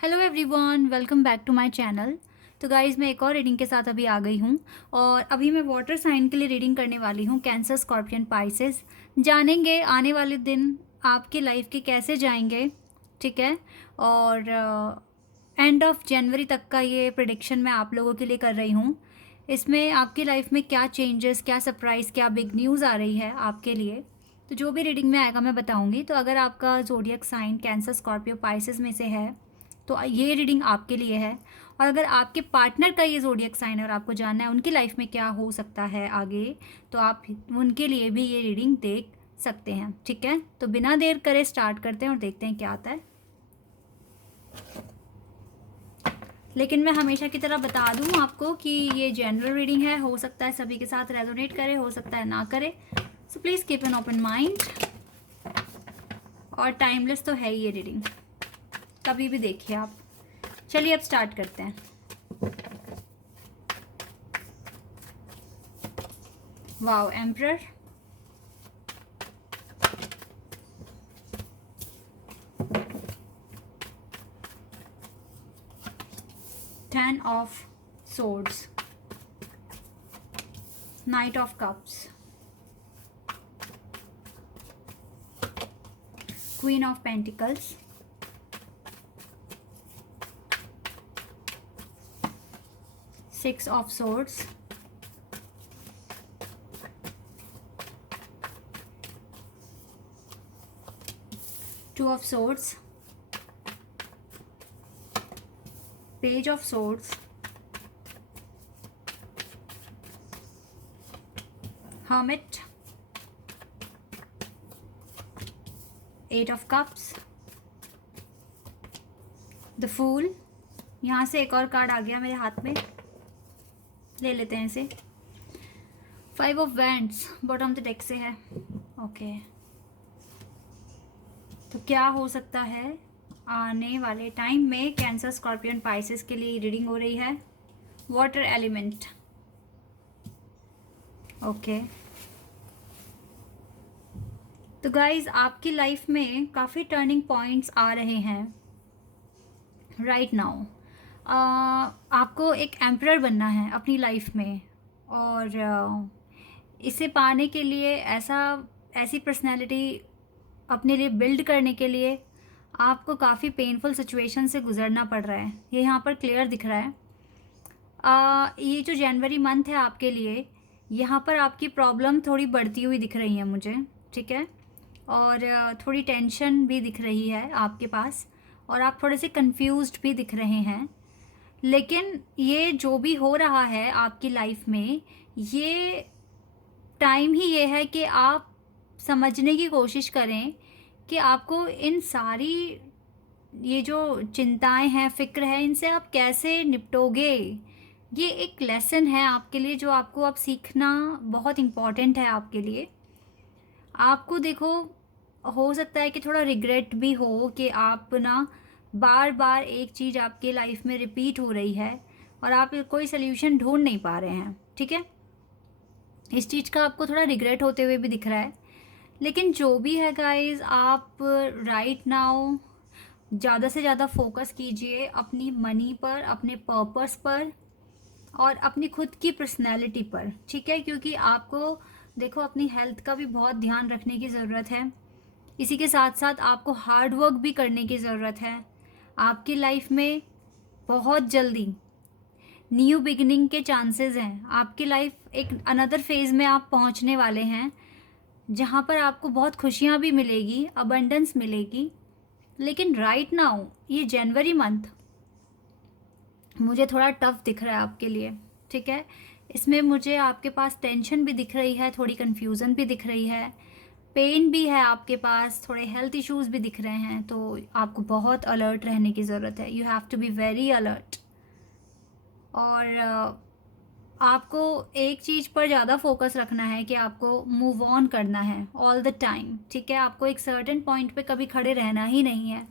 Hello everyone, welcome back to my channel. तो guys, मैं एक और रीडिंग के साथ अभी आ गई हूँ और अभी मैं वाटर साइन के लिए रीडिंग करने वाली हूँ। Cancer, scorpion, Pisces. जानेंगे आने वाले दिन आपकी लाइफ के कैसे जाएंगे, ठीक है। और एंड ऑफ जनवरी तक का ये प्रेडिक्शन मैं आप लोगों के लिए कर रही हूँ। इसमें आपकी लाइफ में क्या चेंजेस, क्या सरप्राइज़, क्या बिग न्यूज़ आ रही है आपके लिए, तो जो भी रीडिंग में आएगा मैं बताऊंगी। तो अगर आपका zodiac sign cancer, scorpio, pisces में से है तो ये रीडिंग आपके लिए है। और अगर आपके पार्टनर का ये ज़ोडिएक साइन है और आपको जानना है उनकी लाइफ में क्या हो सकता है आगे, तो आप उनके लिए भी ये रीडिंग देख सकते हैं, ठीक है। तो बिना देर करे स्टार्ट करते हैं और देखते हैं क्या आता है। लेकिन मैं हमेशा की तरह बता दूं आपको कि ये जनरल रीडिंग है, हो सकता है सभी के साथ रेजोनेट करे, हो सकता है ना करे। So please keep an open mind. और टाइमलेस तो है ही ये रीडिंग, कभी भी देखिए आप। चलिए अब स्टार्ट करते हैं। Wow, emperor, ten of swords, knight of cups, queen of pentacles, six of swords, two of swords, page of swords, hermit, eight of cups, the fool. यहाँ से एक और कार्ड आ गया मेरे हाथ में, ले लेते हैं इसे। Five of wands bottom of the deck से है, ओके। तो क्या हो सकता है आने वाले टाइम में कैंसर, स्कॉर्पियन, पाइसेस के लिए रीडिंग हो रही है। Water element, okay. तो गाइज, आपकी लाइफ में काफ़ी टर्निंग पॉइंट्स आ रहे हैं राइट नाउ। आपको एक एम्परर बनना है अपनी लाइफ में, और इसे पाने के लिए ऐसी पर्सनैलिटी अपने लिए बिल्ड करने के लिए आपको काफ़ी पेनफुल सिचुएशन से गुजरना पड़ रहा है। ये यहाँ पर क्लियर दिख रहा है। ये जो जनवरी मंथ है आपके लिए, यहाँ पर आपकी प्रॉब्लम थोड़ी बढ़ती हुई दिख रही है मुझे, ठीक है। और थोड़ी टेंशन भी दिख रही है आपके पास, और आप थोड़े से कंफ्यूज्ड भी दिख रहे हैं। लेकिन ये जो भी हो रहा है आपकी लाइफ में, ये टाइम ही ये है कि आप समझने की कोशिश करें कि आपको इन सारी ये जो चिंताएं हैं, फ़िक्र है, इनसे आप कैसे निपटोगे। ये एक लेसन है आपके लिए जो आपको अब सीखना बहुत इम्पॉर्टेंट है आपके लिए। आपको देखो, हो सकता है कि थोड़ा रिग्रेट भी हो कि आप ना बार बार एक चीज़ आपके लाइफ में रिपीट हो रही है और आप कोई सोल्यूशन ढूंढ नहीं पा रहे हैं, ठीक है। इस चीज़ का आपको थोड़ा रिग्रेट होते हुए भी दिख रहा है। लेकिन जो भी है गाइस, आप राइट नाउ ज़्यादा से ज़्यादा फोकस कीजिए अपनी मनी पर, अपने पर्पस पर और अपनी खुद की पर्सनैलिटी पर, ठीक है। क्योंकि आपको देखो, अपनी हेल्थ का भी बहुत ध्यान रखने की ज़रूरत है। इसी के साथ साथ आपको हार्ड वर्क भी करने की ज़रूरत है। आपकी लाइफ में बहुत जल्दी न्यू बिगिनिंग के चांसेस हैं। आपकी लाइफ एक अनदर फेज़ में आप पहुंचने वाले हैं जहां पर आपको बहुत खुशियां भी मिलेगी, अबंडेंस मिलेगी। लेकिन राइट नाउ ये जनवरी मंथ मुझे थोड़ा टफ दिख रहा है आपके लिए, ठीक है। इसमें मुझे आपके पास टेंशन भी दिख रही है, थोड़ी कन्फ्यूज़न भी दिख रही है, पेन भी है आपके पास, थोड़े हेल्थ इश्यूज भी दिख रहे हैं। तो आपको बहुत अलर्ट रहने की ज़रूरत है। You have to be very alert. और आपको एक चीज़ पर ज़्यादा फोकस रखना है कि आपको मूव ऑन करना है ऑल द टाइम, ठीक है। आपको एक सर्टेन पॉइंट पे कभी खड़े रहना ही नहीं है।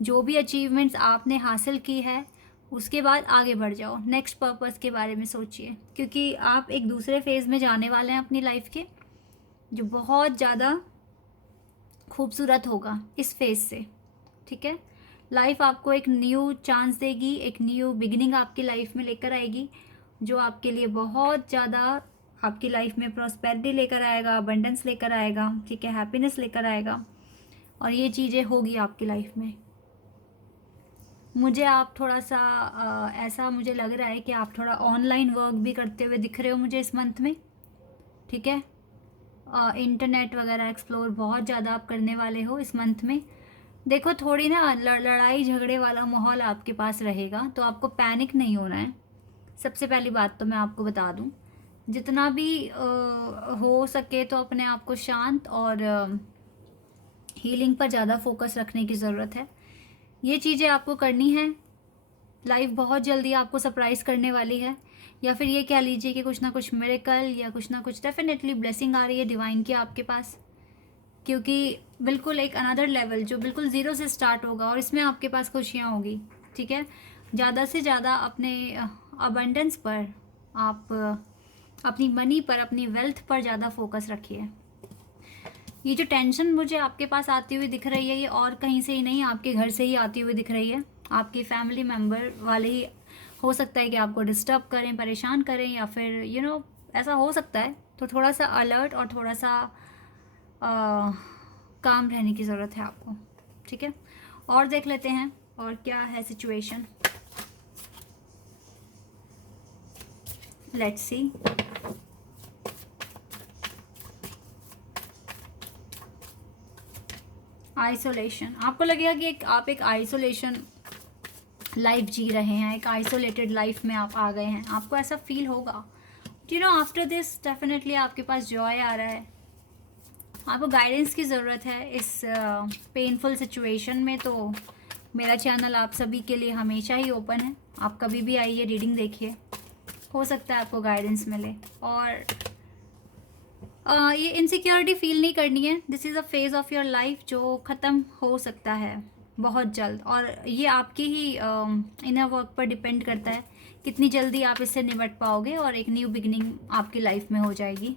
जो भी अचीवमेंट्स आपने हासिल की है उसके बाद आगे बढ़ जाओ, नेक्स्ट पर्पस के बारे में सोचिए, क्योंकि आप एक दूसरे फेज़ में जाने वाले हैं अपनी लाइफ के, जो बहुत ज़्यादा खूबसूरत होगा इस फेज़ से, ठीक है। लाइफ आपको एक न्यू चांस देगी, एक न्यू बिगिनिंग आपकी लाइफ में लेकर आएगी, जो आपके लिए बहुत ज़्यादा आपकी लाइफ में प्रॉस्पेरिटी लेकर आएगा, अबंडेंस लेकर आएगा, ठीक है, हैप्पीनेस लेकर आएगा, और ये चीज़ें होगी आपकी लाइफ में। मुझे आप थोड़ा सा ऐसा मुझे लग रहा है कि आप थोड़ा ऑनलाइन वर्क भी करते हुए दिख रहे हो मुझे इस मंथ में, ठीक है। इंटरनेट वगैरह एक्सप्लोर बहुत ज़्यादा आप करने वाले हो इस मंथ में। देखो थोड़ी ना लड़ाई झगड़े वाला माहौल आपके पास रहेगा, तो आपको पैनिक नहीं होना है। सबसे पहली बात तो मैं आपको बता दूं, जितना भी हो सके तो अपने आप को शांत और हीलिंग पर ज़्यादा फोकस रखने की ज़रूरत है। ये चीज़ें आपको करनी है। लाइफ बहुत जल्दी आपको सरप्राइज़ करने वाली है, या फिर ये कह लीजिए कि कुछ ना कुछ मिरेकल या कुछ ना कुछ डेफिनेटली ब्लेसिंग आ रही है डिवाइन की आपके पास, क्योंकि बिल्कुल एक अनदर लेवल जो बिल्कुल ज़ीरो से स्टार्ट होगा और इसमें आपके पास खुशियाँ होगी, ठीक है। ज़्यादा से ज़्यादा अपने अबंडेंस पर, आप अपनी मनी पर, अपनी वेल्थ पर ज़्यादा फोकस रखिए। ये जो टेंशन मुझे आपके पास आती हुई दिख रही है, ये और कहीं से ही नहीं, आपके घर से ही आती हुई दिख रही है। आपकी फैमिली मेम्बर वाले ही हो सकता है कि आपको डिस्टर्ब करें, परेशान करें, या फिर ऐसा हो सकता है। तो थोड़ा सा अलर्ट और थोड़ा सा काम रहने की ज़रूरत है आपको, ठीक है। और देख लेते हैं और क्या है सिचुएशन। Let's see. आइसोलेशन, आपको लगेगा कि आप एक आइसोलेशन लाइफ जी रहे हैं, एक आइसोलेटेड लाइफ में आप आ गए हैं, आपको ऐसा फील होगा। आफ्टर दिस डेफिनेटली आपके पास जॉय आ रहा है। आपको गाइडेंस की ज़रूरत है इस पेनफुल सिचुएशन में, तो मेरा चैनल आप सभी के लिए हमेशा ही ओपन है। आप कभी भी आइए, रीडिंग देखिए, हो सकता है आपको गाइडेंस मिले। और ये इनसिक्योरिटी फील नहीं करनी है। This is a phase of your life जो ख़त्म हो सकता है बहुत जल्द, और ये आपकी ही इनर वर्क पर डिपेंड करता है कितनी जल्दी आप इससे निपट पाओगे, और एक न्यू बिगनिंग आपकी लाइफ में हो जाएगी।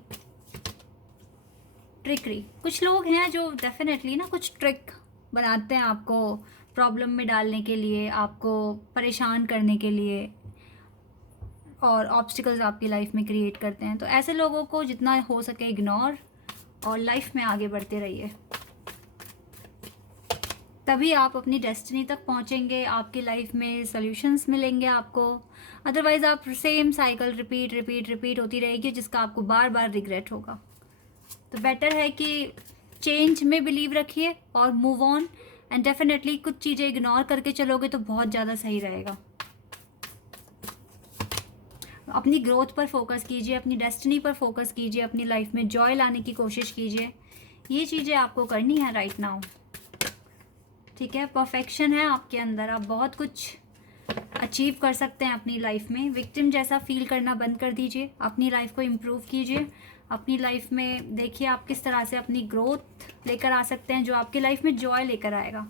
ट्रिकरी, कुछ लोग हैं जो डेफिनेटली ना कुछ ट्रिक बनाते हैं आपको प्रॉब्लम में डालने के लिए, आपको परेशान करने के लिए, और ऑब्स्टिकल्स आपकी लाइफ में क्रिएट करते हैं। तो ऐसे लोगों को जितना हो सके इग्नोर और लाइफ में आगे बढ़ते रहिए, तभी आप अपनी डेस्टिनी तक पहुंचेंगे, आपकी लाइफ में सॉल्यूशंस मिलेंगे आपको। अदरवाइज आप same cycle repeat repeat repeat होती रहेगी, जिसका आपको बार बार रिग्रेट होगा। तो बेटर है कि चेंज में बिलीव रखिए और मूव ऑन, एंड डेफिनेटली कुछ चीज़ें इग्नोर करके चलोगे तो बहुत ज़्यादा सही रहेगा। अपनी ग्रोथ पर फोकस कीजिए, अपनी डेस्टिनी पर फोकस कीजिए, अपनी लाइफ में जॉय लाने की कोशिश कीजिए। ये चीज़ें आपको करनी है राइट नाउ, ठीक है। परफेक्शन है आपके अंदर, आप बहुत कुछ अचीव कर सकते हैं अपनी लाइफ में। विक्टिम जैसा फील करना बंद कर दीजिए, अपनी लाइफ को इम्प्रूव कीजिए। अपनी लाइफ में देखिए आप किस तरह से अपनी ग्रोथ लेकर आ सकते हैं, जो आपकी लाइफ में जॉय लेकर आएगा।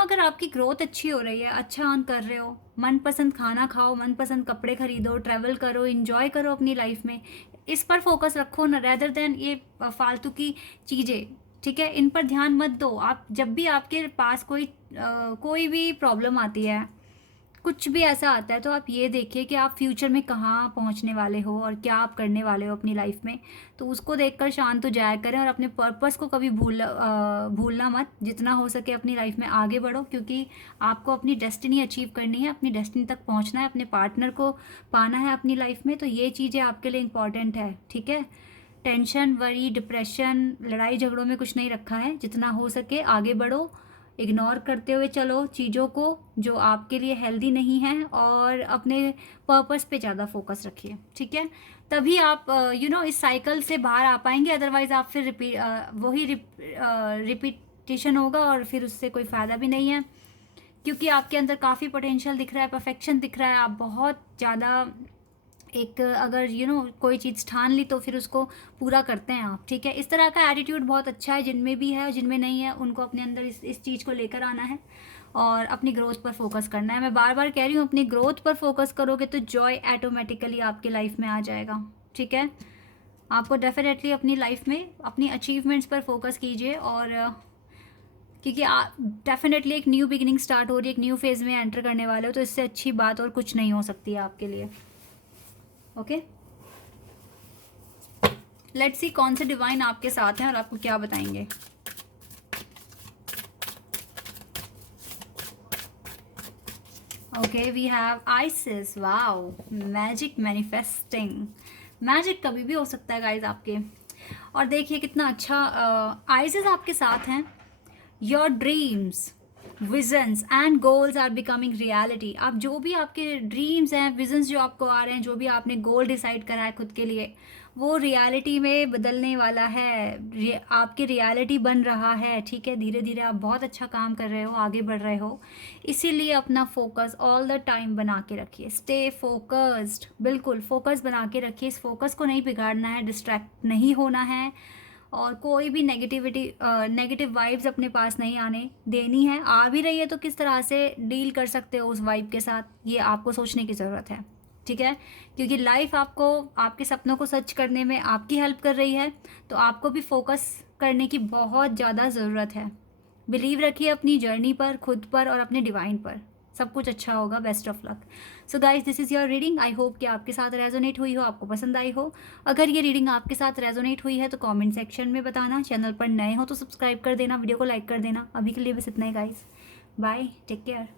अगर आपकी ग्रोथ अच्छी हो रही है, अच्छा अर्न कर रहे हो, मनपसंद खाना खाओ, मनपसंद कपड़े खरीदो, ट्रैवल करो, इंजॉय करो अपनी लाइफ में, इस पर फोकस रखो ना, रेदर देन ये फालतू की चीज़ें, ठीक है, इन पर ध्यान मत दो। आप जब भी आपके पास कोई भी प्रॉब्लम आती है, कुछ भी ऐसा आता है, तो आप ये देखिए कि आप फ्यूचर में कहाँ पहुँचने वाले हो और क्या आप करने वाले हो अपनी लाइफ में। तो उसको देखकर शांत हो जाया करें, और अपने पर्पस को कभी भूलना मत। जितना हो सके अपनी लाइफ में आगे बढ़ो, क्योंकि आपको अपनी डेस्टिनी अचीव करनी है, अपनी डेस्टिनी तक पहुँचना है, अपने पार्टनर को पाना है अपनी लाइफ में। तो ये चीज़ें आपके लिए इम्पॉर्टेंट है, ठीक है। टेंशन, वरी, डिप्रेशन, लड़ाई झगड़ों में कुछ नहीं रखा है। जितना हो सके आगे बढ़ो, इग्नोर करते हुए चलो चीज़ों को जो आपके लिए हेल्दी नहीं है, और अपने पर्पस पे ज़्यादा फोकस रखिए, ठीक है। तभी आप इस साइकिल से बाहर आ पाएंगे। अदरवाइज आप फिर वही रिपीटेशन होगा, और फिर उससे कोई फ़ायदा भी नहीं है, क्योंकि आपके अंदर काफ़ी पोटेंशियल दिख रहा है, परफेक्शन दिख रहा है। आप बहुत ज़्यादा एक अगर कोई चीज़ ठान ली तो फिर उसको पूरा करते हैं आप, ठीक है। इस तरह का एटीट्यूड बहुत अच्छा है, जिनमें भी है और जिनमें नहीं है, उनको अपने अंदर इस चीज़ को लेकर आना है और अपनी ग्रोथ पर फोकस करना है। मैं बार बार कह रही हूँ, अपनी ग्रोथ पर फोकस करोगे तो जॉय ऑटोमेटिकली आपकी लाइफ में आ जाएगा, ठीक है। आपको डेफिनेटली अपनी लाइफ में अपनी अचीवमेंट्स पर फोकस कीजिए, और क्योंकि आप डेफिनेटली एक न्यू बिगिनिंग स्टार्ट हो रही है, एक न्यू फेज़ में एंटर करने वाले हो, तो इससे अच्छी बात और कुछ नहीं हो सकती है आपके लिए। ओके, लेट्स सी कौन से डिवाइन आपके साथ हैं और आपको क्या बताएंगे। Okay, we have Isis. Wow, magic manifesting. Magic कभी भी हो सकता है गाइज आपके। और देखिए कितना अच्छा आइसिस आपके साथ हैं। Your dreams, visions and goals are becoming reality. आप जो भी आपके ड्रीम्स हैं, विजन्स जो आपको आ रहे हैं, जो भी आपने गोल डिसाइड करा है खुद के लिए, वो रियलिटी में बदलने वाला है। आपकी रियलिटी बन रहा है, ठीक है। धीरे धीरे आप बहुत अच्छा काम कर रहे हो, आगे बढ़ रहे हो। इसीलिए अपना फोकस ऑल द टाइम बना के रखिए। स्टे फोकस्ड, बिल्कुल फोकस बना के रखिए। इस फोकस को नहीं बिगाड़ना है, डिस्ट्रैक्ट नहीं होना है, और कोई भी नेगेटिव वाइब्स अपने पास नहीं आने देनी है। आ भी रही है तो किस तरह से डील कर सकते हो उस वाइब के साथ, ये आपको सोचने की ज़रूरत है, ठीक है। क्योंकि लाइफ आपको आपके सपनों को सच करने में आपकी हेल्प कर रही है, तो आपको भी फोकस करने की बहुत ज़्यादा ज़रूरत है। बिलीव रखिए अपनी जर्नी पर, खुद पर और अपने डिवाइन पर। सब कुछ अच्छा होगा। Best of luck. So guys, this is your reading. I hope कि आपके साथ रेजोनेट हुई हो, आपको पसंद आई हो। अगर ये रीडिंग आपके साथ रेजोनेट हुई है तो कमेंट सेक्शन में बताना। चैनल पर नए हो तो सब्सक्राइब कर देना, वीडियो को लाइक कर देना। अभी के लिए बस इतना ही गाइज। Bye, take care.